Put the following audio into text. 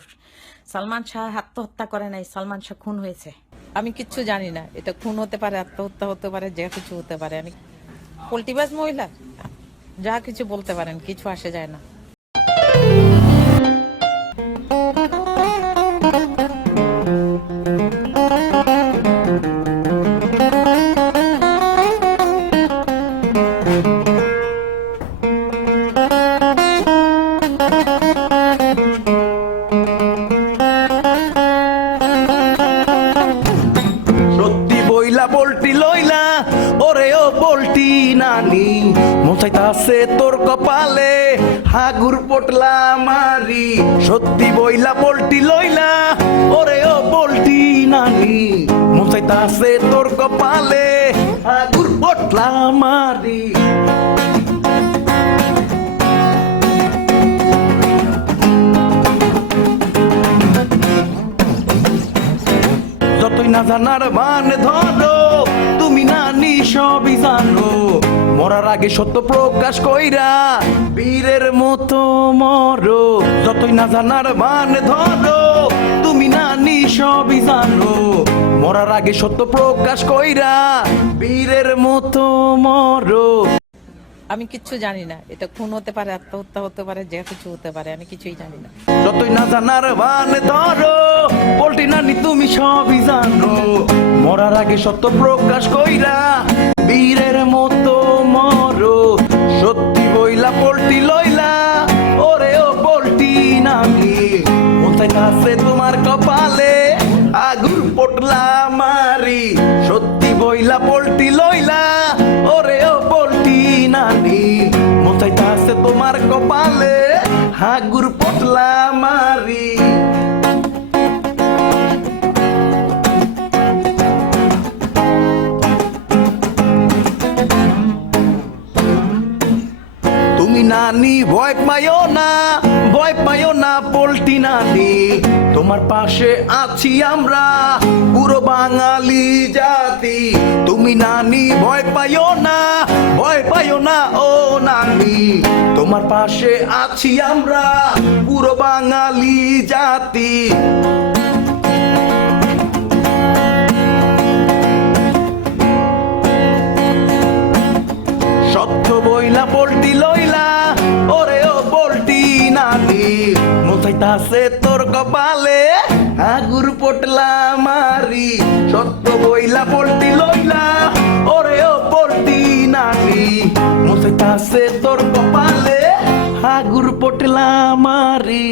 মানুষ। সালমান শাহ আত্মহত্যা করে নাই, সালমান শাহ খুন হয়েছে। আমি কিচ্ছু জানি না, এটা খুন হতে পারে, আত্মহত্যা হতে পারে, যে কিছু হতে পারে। আমি পোল্টিবাজ মহিলা, যা কিছু বলতে পারেন, কিছু আসে যায় না। সত্যি বইলা পোল্টি লইলা ওরে ও পোল্টি নানি মোছাইতাছে তোর কপালে হাগুর পোটলা মারি। সত্যি বইলা পোল্টি লইলা ওরে ও পোল্টি নানি মোছাইতাছে তোর কপালে হাগুর পোটলা মারি। যতই না জানার মানে ধরো তুমি নানি সবই জানো, মরার আগে সত্য প্রকাশ কইরা বীরের মতো মরো। যতই না জানার মানে ধরো তুমি নানি সবই জানো, মরার আগে সত্য প্রকাশ কইরা বীরের মতো মরো। আমি কিচ্ছু জানি না, এটা খুন হতে পারে, আত্মহত্যা হতে পারে, যে কিছু হতে পারে। আমি কিছুই জানি না। যতই না জানার মানে ধরো পোল্টি নানি তুমি সবই জানো, মরার আগে সত্য প্রকাশ কইরা বীরের মতো মরো। সত্যি বইলা পোল্টি লইলা ওরে ও পোল্টি নানি কোথায় আছে তোমার কপালে আগুর পোটলা মারি। সত্যি বইলা পোল্টি লইলা ওরে ও পোল্টি নানি কোথায় আছে তোমার কপালে হাগুর পোটলা মারি। তুমি নানি ভয় পাইও না, ভয় পাইও না পোল্টি নানি, তোমার পাশে আছি আমরা পুরো বাঙালি জাতি। তুমি নানি ভয় পাইও না, ভয় পাইও না ও নানি, তোমার পাশে আছি আমরা পুরো বাঙালি জাতি। সত্য বইলা পোল্টি লইলা ওরে ও পোল্টি নানি মোছাইতাছে তোর কপালে আগুর পোটলা মারি। সত্য বইলা পোল্টি লইলা ওরে ও পোল্টি নানি মোছাইতাছে তোর কপালে আগুর পোটলা মারি।